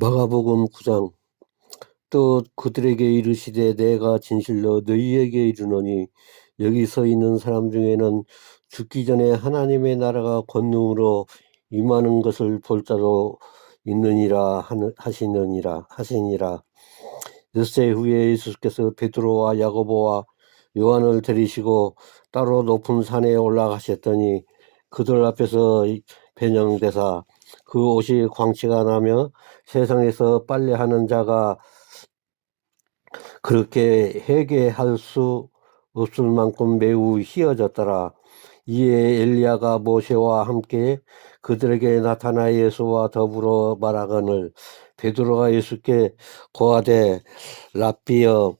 마가복음 9장. 또 그들에게 이르시되 내가 진실로 너희에게 이르노니 여기 서 있는 사람 중에는 죽기 전에 하나님의 나라가 권능으로 임하는 것을 볼 자도 있느니라 하시니라. 엿새 후에 예수께서 베드로와 야고보와 요한을 데리시고 따로 높은 산에 올라가셨더니 그들 앞에서 변형되사 그 옷이 광채가 나며 세상에서 빨래하는 자가 그렇게 회개할 수 없을 만큼 매우 희어졌더라. 이에 엘리야가 모세와 함께 그들에게 나타나 예수와 더불어 말하거늘 베드로가 예수께 고하되 랍비여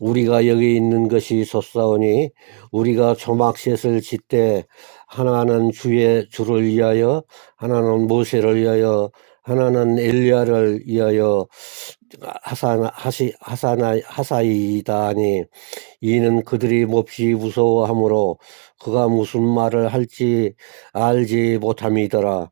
우리가 여기 있는 것이 좋사오니 우리가 초막셋을 짓되 하나는 주를 위하여 하나는 모세를 위하여 하나는 엘리야를 위하여 하사이다 하니 이는 그들이 몹시 무서워하므로 그가 무슨 말을 할지 알지 못함이더라.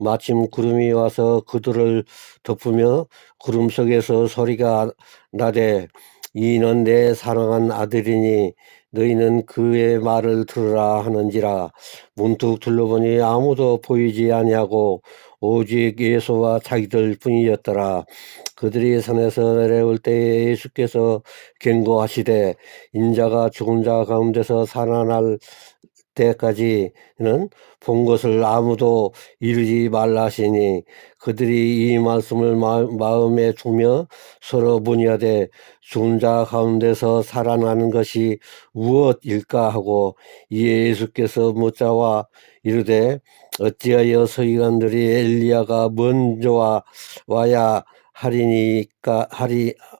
마침 구름이 와서 그들을 덮으며 구름 속에서 소리가 나되 이는 내 사랑한 아들이니 너희는 그의 말을 들으라 하는지라. 문득 둘러보니 아무도 보이지 아니하고 오직 예수와 자기들 뿐이었더라. 그들이 산에서 내려올 때에 예수께서 경고하시되 인자가 죽은 자 가운데서 살아날 때까지는 본 것을 아무도 이루지 말라 하시니 그들이 이 말씀을 마음에 두며 서로 문의하되 죽은 자 가운데서 살아나는 것이 무엇일까 하고 이에 예수께서 묻자와 이르되 어찌하여 서기관들이 엘리야가 먼저 와야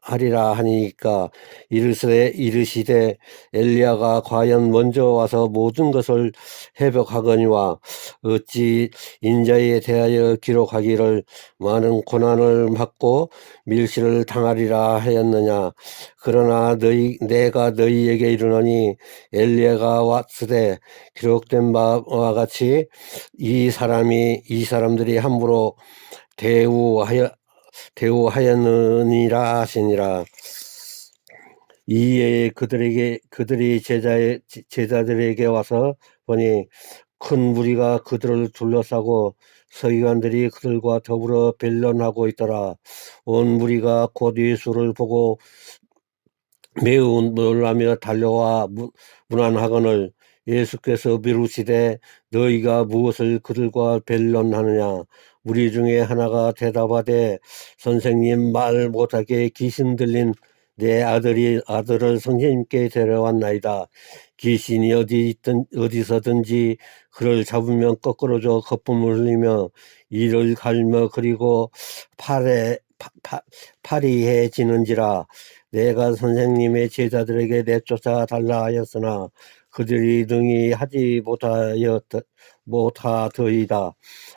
하리라 하니까 이르시되 엘리야가 과연 먼저 와서 모든 것을 회복하거니와 어찌 인자에 대하여 기록하기를 많은 고난을 받고 밀실을 당하리라 하였느냐. 그러나 내가 너희에게 이르노니 엘리야가 왔으되 기록된 바와 같이 이 사람들이 함부로 대우하였느니라 하시니라. 이에 그들이 제자들에게 와서 보니 큰 무리가 그들을 둘러싸고 서기관들이 그들과 더불어 변론하고 있더라. 온 무리가 곧 예수를 보고 매우 놀라며 달려와 문안하거늘 예수께서 미루시되 너희가 무엇을 그들과 변론하느냐. 무리 중에 하나가 대답하되 선생님 말 못하게 귀신 들린 내 아들을 선생님께 데려왔나이다. 귀신이 어디서든지 그를 잡으면 거꾸로져 거품을 흘리며 이를 갈며 그리고 파리해지는지라. 내가 선생님의 제자들에게 내쫓아 달라 하였으나 그들이 능히 하지 못하더이다.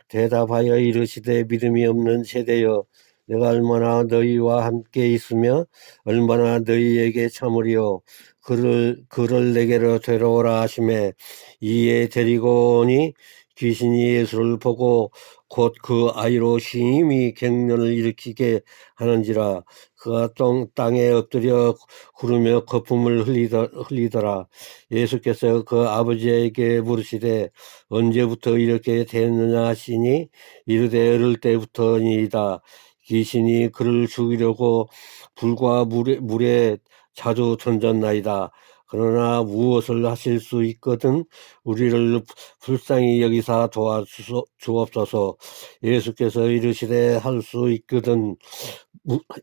대답하여 이르시되 믿음이 없는 세대여 내가 얼마나 너희와 함께 있으며 얼마나 너희에게 참으리요. 그를 내게로 데려오라 하시매 이에 데리고 오니 귀신이 예수를 보고 곧 그 아이로 심히 갱년을 일으키게 하는지라. 그가 땅에 엎드려 구르며 거품을 흘리더라. 예수께서 그 아버지에게 물으시되 언제부터 이렇게 됐느냐 하시니 이르되 어릴 때부터니이다. 귀신이 그를 죽이려고 불과 물에 자주 던졌나이다. 그러나 무엇을 하실 수 있거든 우리를 불쌍히 여기사 도와주옵소서. 예수께서 이르시되 할 수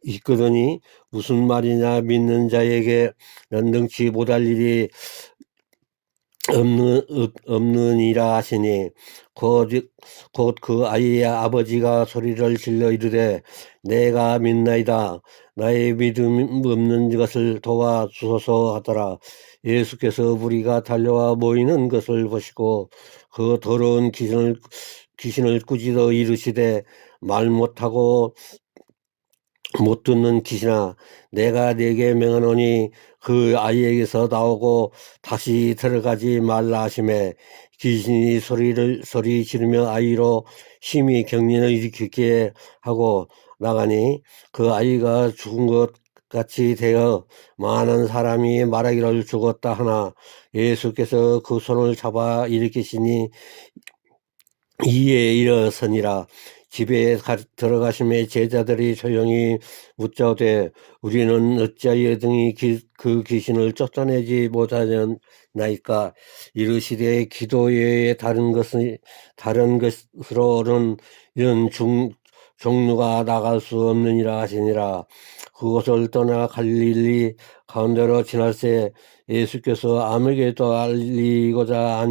있거든이 무슨 말이냐. 믿는 자에게 능치 못할 일이 없느니라 하시니 곧 그 아이의 아버지가 소리를 질러 이르되 내가 믿나이다. 나의 믿음 없는 것을 도와주소서 하더라. 예수께서 무리가 달려와 모이는 것을 보시고 그 더러운 귀신을 꾸짖어 이르시되 말 못하고 못 듣는 귀신아 내가 네게 명하노니 그 아이에게서 나오고 다시 들어가지 말라 하시매 귀신이 소리 지르며 아이로 심히 경련을 일으키게 하고 나가니 그 아이가 죽은 것 같이 되어 많은 사람이 말하기를 죽었다 하나 예수께서 그 손을 잡아 일으키시니 이에 일어서니라. 집에 들어가심에 제자들이 조용히 묻자되 우리는 어찌하여 등이 그 귀신을 쫓아내지 못하였나이까. 이르시되 기도 외에 다른 것으로는 이런 종류가 나갈 수 없느니라 하시니라. 그곳을 떠나 갈릴리 가운데로 지날새 예수께서 아무에게도 알리고자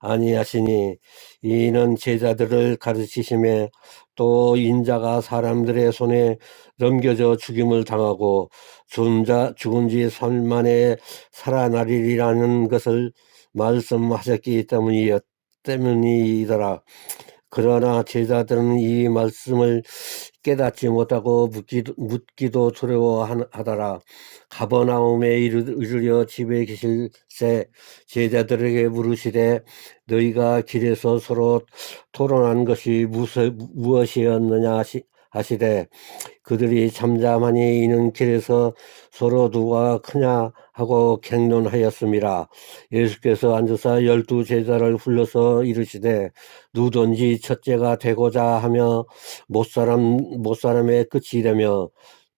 아니하시니 이는 제자들을 가르치심에 또 인자가 사람들의 손에 넘겨져 죽임을 당하고 죽은 지 3일 만에 살아나리라는 것을 말씀하셨기 때문이더라. 그러나 제자들은 이 말씀을 깨닫지 못하고 묻기도 두려워하더라. 가버나움에 이르려 집에 계실새 제자들에게 물으시되 너희가 길에서 서로 토론한 것이 무엇이었느냐 하시되 그들이 잠잠하니 이는 길에서 서로 누가 크냐 하고 갱론하였습니다. 예수께서 앉으사 12 제자를 불러서 이르시되 누구든지 첫째가 되고자 하며 못사람의 끝이 되며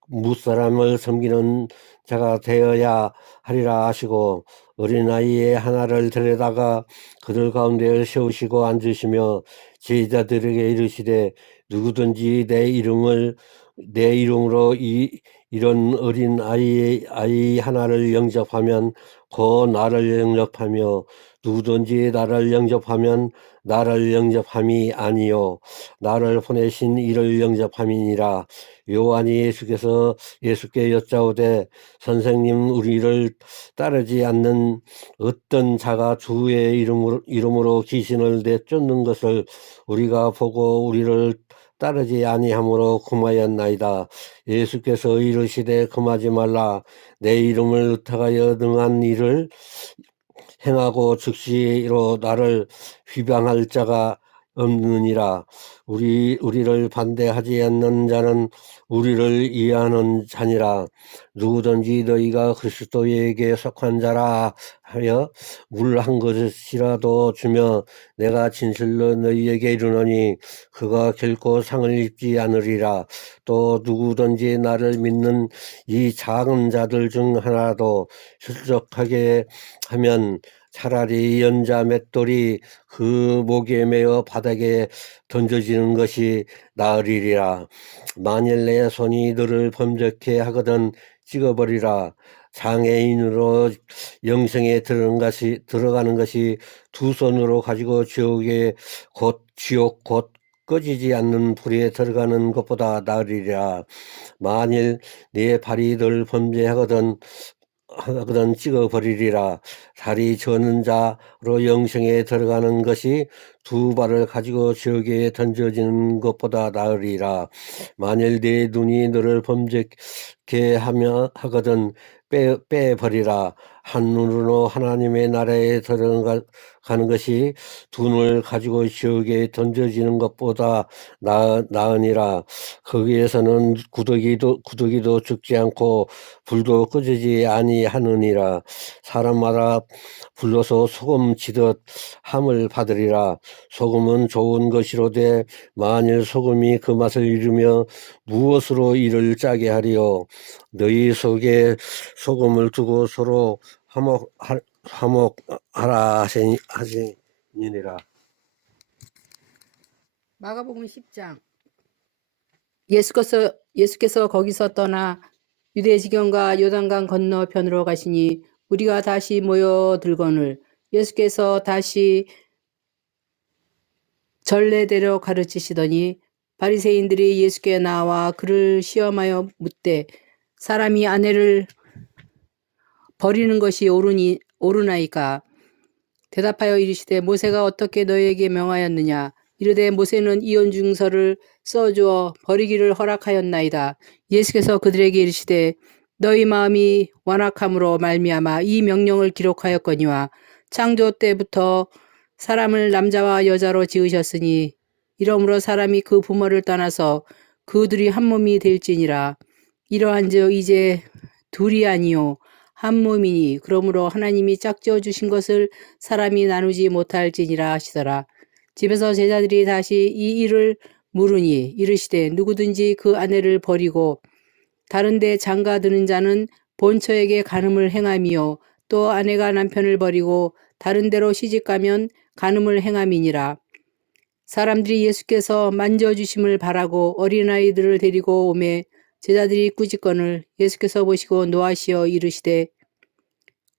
무사람을 섬기는 자가 되어야 하리라 하시고 어린아이의 하나를 데려다가 그들 가운데 세우시고 앉으시며 제자들에게 이르시되 누구든지 내 이름으로 이런 어린 아이 하나를 영접하면 곧 나를 영접하며 누구든지 나를 영접하면 나를 영접함이 아니요 나를 보내신 이를 영접함이니라. 요한이 예수께 여짜오되 선생님 우리를 따르지 않는 어떤 자가 주의 이름으로 귀신을 내쫓는 것을 우리가 보고 우리를 따르지 아니함으로 금하였나이다. 예수께서 이르시되 금하지 말라. 내 이름을 의탁하여 능한 일을 행하고 즉시로 나를 휘방할 자가 없느니라. 우리를 반대하지 않는 자는 우리를 이해하는 자니라. 누구든지 너희가 그리스도에게 속한 자라 하여 물 한 그릇이라도 주며 내가 진실로 너희에게 이르노니 그가 결코 상을 입지 않으리라. 또 누구든지 나를 믿는 이 작은 자들 중 하나라도 실족하게 하면 차라리 연자 맷돌이 그 목에 매어 바닥에 던져지는 것이 나으리라. 만일 내 손이 너를 범죄케 하거든 찍어버리라. 장애인으로 영생에 들어가는 것이 두 손으로 가지고 지옥 곧 꺼지지 않는 불에 들어가는 것보다 나으리라. 만일 네 발이 널 범죄하거든 찍어버리리라. 다리 저는 자로 영생에 들어가는 것이 두 발을 가지고 지옥에 던져지는 것보다 나으리라. 만일 네 눈이 너를 범죄케 하거든 빼버리라. 한 눈으로 하나님의 나라에 들어가는 것이 두 눈을 가지고 지옥에 던져지는 것보다 나으니라. 거기에서는 구더기도 죽지 않고 불도 꺼지지 아니하느니라. 사람마다 불러서 소금 치듯 함을 받으리라. 소금은 좋은 것이로되 만일 소금이 그 맛을 잃으며 무엇으로 이를 짜게 하리요. 너희 속에 소금을 두고 서로 화목하라 하시니라. 마가복음 10장. 예수께서 거기서 떠나 유대 지경과 요단강 건너편으로 가시니 우리가 다시 모여들거늘 예수께서 다시 전례대로 가르치시더니 바리새인들이 예수께 나와 그를 시험하여 묻되 사람이 아내를 버리는 것이 옳으나이까. 대답하여 이르시되 모세가 어떻게 너희에게 명하였느냐. 이르되 모세는 이혼증서를 써주어 버리기를 허락하였나이다. 예수께서 그들에게 이르시되 너희 마음이 완악함으로 말미암아 이 명령을 기록하였거니와 창조 때부터 사람을 남자와 여자로 지으셨으니 이러므로 사람이 그 부모를 떠나서 그들이 한 몸이 될지니라. 이러한즉 이제 둘이 아니요 한 몸이니 그러므로 하나님이 짝지어 주신 것을 사람이 나누지 못할지니라 하시더라. 집에서 제자들이 다시 이 일을 물으니 이르시되 누구든지 그 아내를 버리고 다른 데 장가드는 자는 본처에게 간음을 행함이요 또 아내가 남편을 버리고 다른 데로 시집가면 간음을 행함이니라. 사람들이 예수께서 만져주심을 바라고 어린아이들을 데리고 오매 제자들이 꾸짖거늘 예수께서 보시고 노하시어 이르시되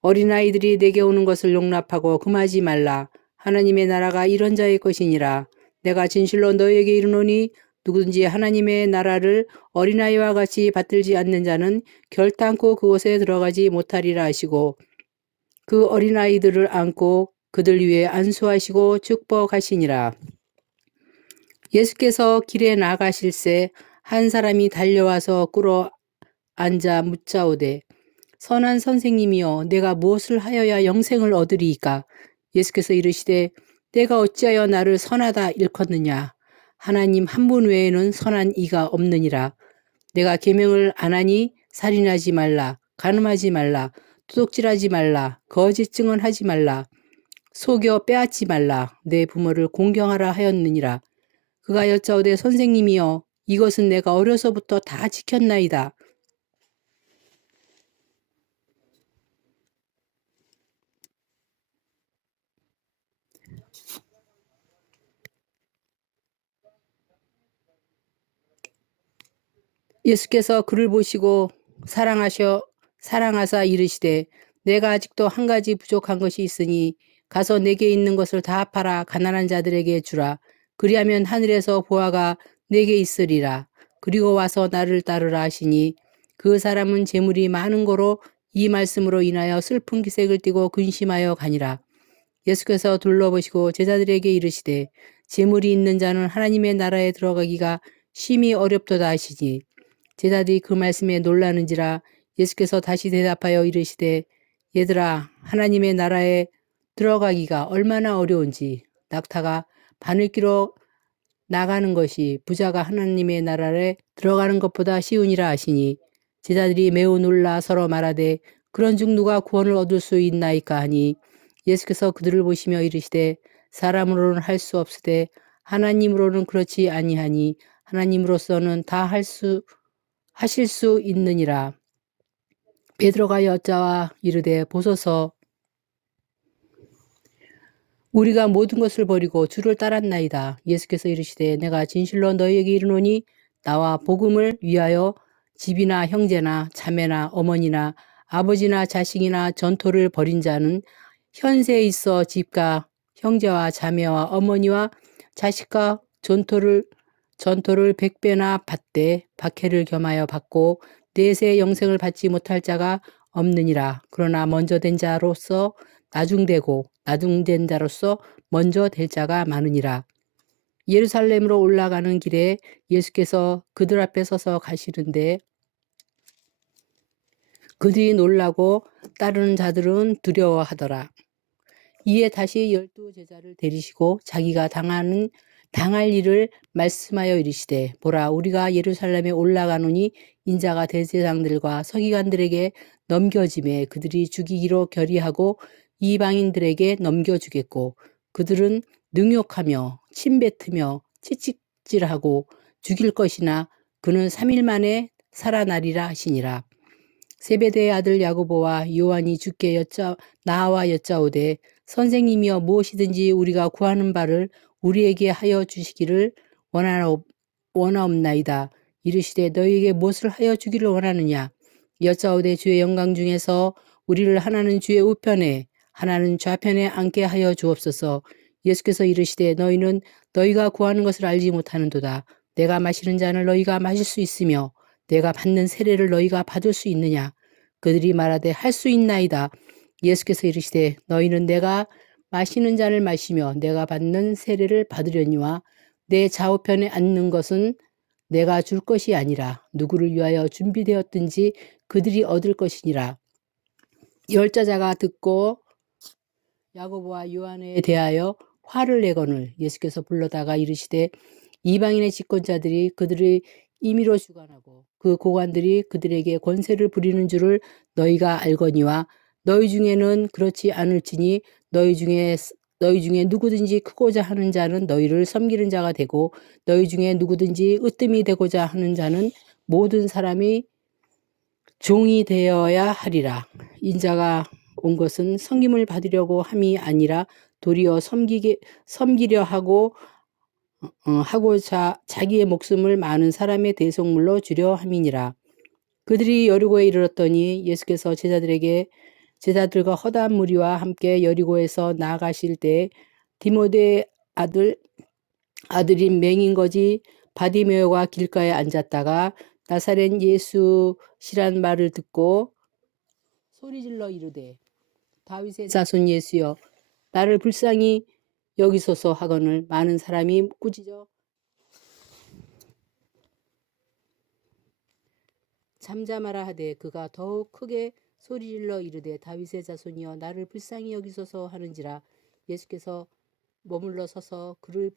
어린아이들이 내게 오는 것을 용납하고 금하지 말라. 하나님의 나라가 이런 자의 것이니라. 내가 진실로 너희에게 이르노니 누구든지 하나님의 나라를 어린아이와 같이 받들지 않는 자는 결단코 그곳에 들어가지 못하리라 하시고 그 어린아이들을 안고 그들 위에 안수하시고 축복하시니라. 예수께서 길에 나가실새 한 사람이 달려와서 꿇어 앉아 묻자오되 선한 선생님이여 내가 무엇을 하여야 영생을 얻으리이까? 예수께서 이르시되 내가 어찌하여 나를 선하다 일컫느냐? 하나님 한 분 외에는 선한 이가 없느니라. 내가 계명을 안 하니 살인하지 말라, 간음하지 말라, 도둑질하지 말라, 거짓 증언하지 말라, 속여 빼앗지 말라, 내 부모를 공경하라 하였느니라. 그가 여짜오되 선생님이여 이것은 내가 어려서부터 다 지켰나이다. 예수께서 그를 보시고 사랑하사 이르시되 내가 아직도 한 가지 부족한 것이 있으니 가서 내게 있는 것을 다 팔아 가난한 자들에게 주라. 그리하면 하늘에서 보화가 내게 있으리라. 그리고 와서 나를 따르라 하시니 그 사람은 재물이 많은 고로 이 말씀으로 인하여 슬픈 기색을 띠고 근심하여 가니라. 예수께서 둘러보시고 제자들에게 이르시되 재물이 있는 자는 하나님의 나라에 들어가기가 심히 어렵도다 하시니 제자들이 그 말씀에 놀라는지라. 예수께서 다시 대답하여 이르시되 얘들아 하나님의 나라에 들어가기가 얼마나 어려운지 낙타가 바늘 끼러 나가는 것이 부자가 하나님의 나라에 들어가는 것보다 쉬우니라 하시니 제자들이 매우 놀라 서로 말하되 그런즉 누가 구원을 얻을 수 있나이까 하니 예수께서 그들을 보시며 이르시되 사람으로는 할 수 없으되 하나님으로는 그렇지 아니하니 하나님으로서는 다 하실 수 있느니라. 베드로가 여짜와 이르되 보소서 우리가 모든 것을 버리고 주를 따랐나이다. 예수께서 이르시되 내가 진실로 너희에게 이르노니 나와 복음을 위하여 집이나 형제나 자매나 어머니나 아버지나 자식이나 전토를 벌인 자는 현세에 있어 집과 형제와 자매와 어머니와 자식과 전토를 100배나 받되 박해를 겸하여 받고 내세 영생을 받지 못할 자가 없느니라. 그러나 먼저 된 자로서 나중되고 나중된 자로서 먼저 될 자가 많으니라. 예루살렘으로 올라가는 길에 예수께서 그들 앞에 서서 가시는데 그들이 놀라고 따르는 자들은 두려워하더라. 이에 다시 12 제자를 데리시고 자기가 당할 일을 말씀하여 이르시되 보라 우리가 예루살렘에 올라가노니 인자가 대제사장들과 서기관들에게 넘겨짐에 그들이 죽이기로 결의하고 이방인들에게 넘겨주겠고 그들은 능욕하며 침뱉으며 채찍질하고 죽일 것이나 그는 3일 만에 살아나리라 하시니라. 세베대의 아들 야고보와 요한이 주께 나와 여짜오되 선생님이여 무엇이든지 우리가 구하는 바를 우리에게 하여 주시기를 원하옵나이다. 이르시되 너희에게 무엇을 하여 주기를 원하느냐? 여짜오되 주의 영광 중에서 우리를 하나는 주의 우편에 하나는 좌편에 앉게 하여 주옵소서. 예수께서 이르시되 너희는 너희가 구하는 것을 알지 못하는도다. 내가 마시는 잔을 너희가 마실 수 있으며 내가 받는 세례를 너희가 받을 수 있느냐? 그들이 말하되 할 수 있나이다. 예수께서 이르시되 너희는 내가 마시는 잔을 마시며 내가 받는 세례를 받으려니와 내 좌우편에 앉는 것은 내가 줄 것이 아니라 누구를 위하여 준비되었든지 그들이 얻을 것이니라. 10제자가 듣고 야고보와 요한에 대하여 화를 내거늘 예수께서 불러다가 이르시되 이방인의 집권자들이 그들의 임의로 주관하고 그 고관들이 그들에게 권세를 부리는 줄을 너희가 알거니와 너희 중에는 그렇지 않을지니 너희 중에 누구든지 크고자 하는 자는 너희를 섬기는 자가 되고 너희 중에 누구든지 으뜸이 되고자 하는 자는 모든 사람이 종이 되어야 하리라. 인자가 온 것은 섬김을 받으려고 함이 아니라 도리어 섬기려 하고자 자기의 목숨을 많은 사람의 대속물로 주려 함이니라. 그들이 여리고에 이르렀더니 예수께서 제자들과 허다한 무리와 함께 여리고에서 나아가실 때 디모데의 아들인 맹인거지 바디메오가 길가에 앉았다가 나사렛 예수시란 말을 듣고 소리질러 이르되 다윗의 자손 예수여 나를 불쌍히 여기소서 하거늘 많은 사람이 꾸짖어 잠잠하라 하되 그가 더욱 크게 소리질러 이르되 다윗의 자손이여 나를 불쌍히 여기소서 하는지라. 예수께서 머물러 서서 그를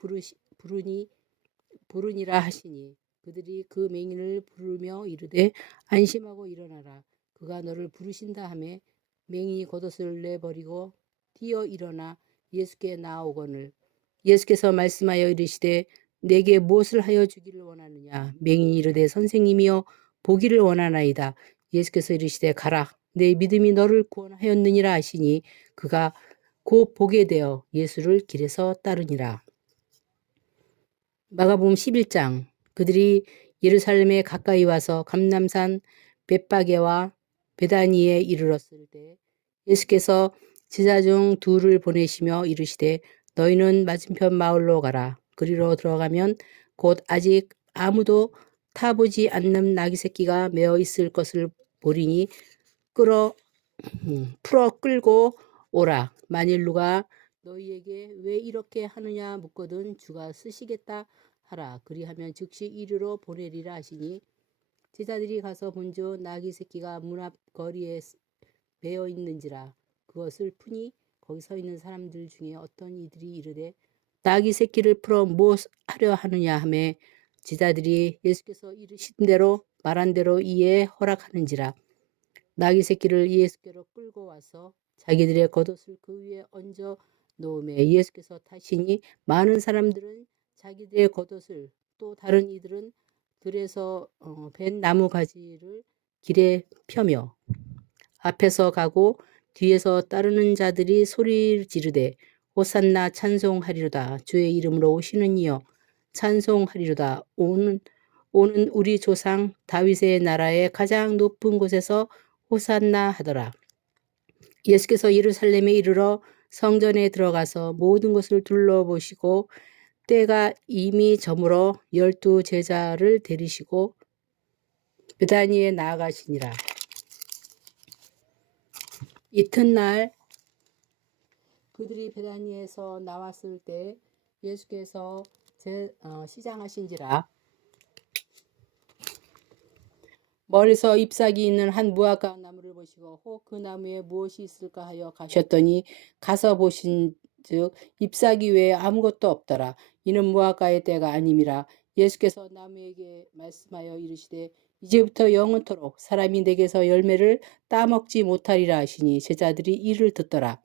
부르니라 하시니 그들이 그 맹인을 부르며 이르되 안심하고 일어나라 그가 너를 부르신다 하매 맹인이 겉옷을 내버리고 뛰어 일어나 예수께 나아오거늘 예수께서 말씀하여 이르시되 내게 무엇을 하여 주기를 원하느냐. 맹인이 이르되 선생님이여 보기를 원하나이다. 예수께서 이르시되 가라 내 믿음이 너를 구원하였느니라 하시니 그가 곧 보게 되어 예수를 길에서 따르니라. 마가복음 11장. 그들이 예루살렘에 가까이 와서 감람산 벳바게와 베다니에 이르렀을 때 예수께서 제자 중 둘을 보내시며 이르시되 너희는 맞은편 마을로 가라. 그리로 들어가면 곧 아직 아무도 타보지 않는 나귀 새끼가 메어 있을 것을 보리니 풀어 끌고 오라. 만일 누가 너희에게 왜 이렇게 하느냐 묻거든 주가 쓰시겠다 하라. 그리하면 즉시 이리로 보내리라 하시니 제자들이 가서 본즉 나귀 새끼가 문 앞 거리에 베어 있는지라. 그것을 푸니 거기 서 있는 사람들 중에 어떤 이들이 이르되 나귀 새끼를 풀어 무엇 하려 하느냐 하매 제자들이 예수께서 이르신 대로 말한 대로 이에 허락하는지라. 나귀 새끼를 예수께로 끌고 와서 자기들의 겉옷을 그 위에 얹어 놓음에 예수께서 타시니 많은 사람들은 자기들의 겉옷을 또 다른 이들은 들에서 벤 나무 가지를 길에 펴며 앞에서 가고 뒤에서 따르는 자들이 소리를 지르되 호산나 찬송하리로다. 주의 이름으로 오시는 이여 찬송하리로다. 오는 우리 조상 다윗의 나라의 가장 높은 곳에서 호산나 하더라. 예수께서 예루살렘에 이르러 성전에 들어가서 모든 것을 둘러보시고 때가 이미 저물어 12 제자를 데리시고 베다니에 나아가시니라. 이튿날 그들이 베다니에서 나왔을 때 예수께서 시장하신지라. 멀리서 잎사귀 있는 한 무화과 나무를 보시고 혹 그 나무에 무엇이 있을까 하여 가셨더니 가서 보신즉 잎사귀 외에 아무것도 없더라. 이는 무화과의 때가 아님이라. 예수께서 나무에게 말씀하여 이르시되 이제부터 영원토록 사람이 내게서 열매를 따먹지 못하리라 하시니 제자들이 이를 듣더라.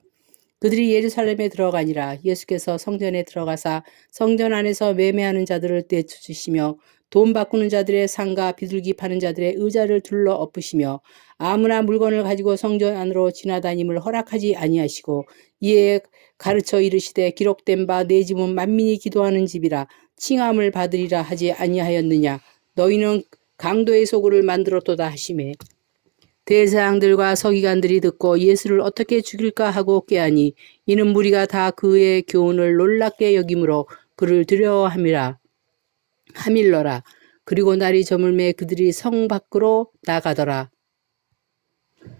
그들이 예루살렘에 들어가니라. 예수께서 성전에 들어가사 성전 안에서 매매하는 자들을 떼주시며 돈 바꾸는 자들의 상가 비둘기 파는 자들의 의자를 둘러 엎으시며 아무나 물건을 가지고 성전 안으로 지나다님을 허락하지 아니하시고 이에 가르쳐 이르시되 기록된 바 내 집은 만민이 기도하는 집이라 칭함을 받으리라 하지 아니하였느냐. 너희는 강도의 소굴을 만들었도다 하시매 대제사장들과 서기관들이 듣고 예수를 어떻게 죽일까 하고 꾀하니 이는 무리가 다 그의 교훈을 놀랍게 여김으로 그를 두려워함이라 하밀러라. 그리고 날이 저물매 그들이 성 밖으로 나가더라.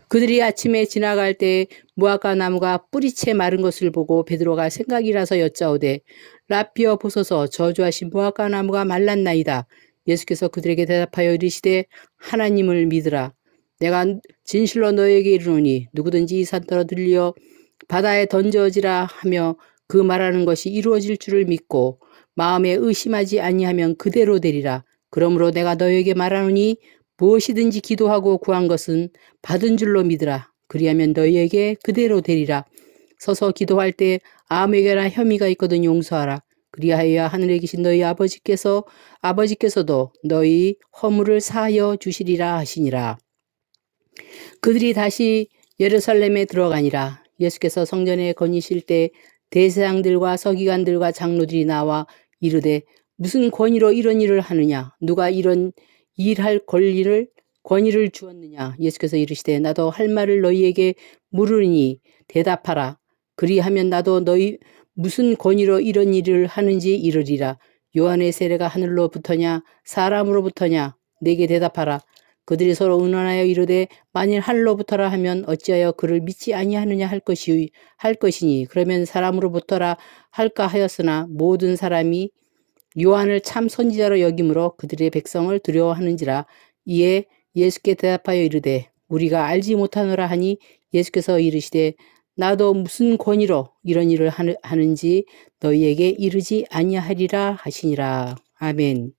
그들이 아침에 지나갈 때 무화과 나무가 뿌리채 마른 것을 보고 베드로가 생각이 나서 여짜오되 라삐어 보소서 저주하신 무화과 나무가 말랐나이다. 예수께서 그들에게 대답하여 이르시되 하나님을 믿으라. 내가 진실로 너에게 이르노니 누구든지 이 산더러 들려 바다에 던져지라 하며 그 말하는 것이 이루어질 줄을 믿고 마음에 의심하지 아니하면 그대로 되리라. 그러므로 내가 너에게 말하노니 무엇이든지 기도하고 구한 것은 받은 줄로 믿으라. 그리하면 너희에게 그대로 되리라. 서서 기도할 때 아무에게나 혐의가 있거든 용서하라. 그리하여 하늘에 계신 너희 아버지께서도 너희 허물을 사하여 주시리라 하시니라. 그들이 다시 예루살렘에 들어가니라. 예수께서 성전에 거니실 때 대제사장들과 서기관들과 장로들이 나와 이르되 무슨 권위로 이런 일을 하느냐? 누가 이런 일할 권위를 주었느냐? 예수께서 이르시되 나도 할 말을 너희에게 물으니 대답하라. 그리하면 나도 너희 무슨 권위로 이런 일을 하는지 이르리라. 요한의 세례가 하늘로부터냐 사람으로부터냐? 내게 대답하라. 그들이 서로 의논하여 이르되 만일 하늘로부터라 하면 어찌하여 그를 믿지 아니하느냐 할 것이니 그러면 사람으로부터라 할까 하였으나 모든 사람이 요한을 참 선지자로 여김으로 그들의 백성을 두려워하는지라. 이에 예수께 대답하여 이르되 우리가 알지 못하노라 하니 예수께서 이르시되 나도 무슨 권위로 이런 일을 하는지 너희에게 이르지 아니하리라 하시니라. 아멘.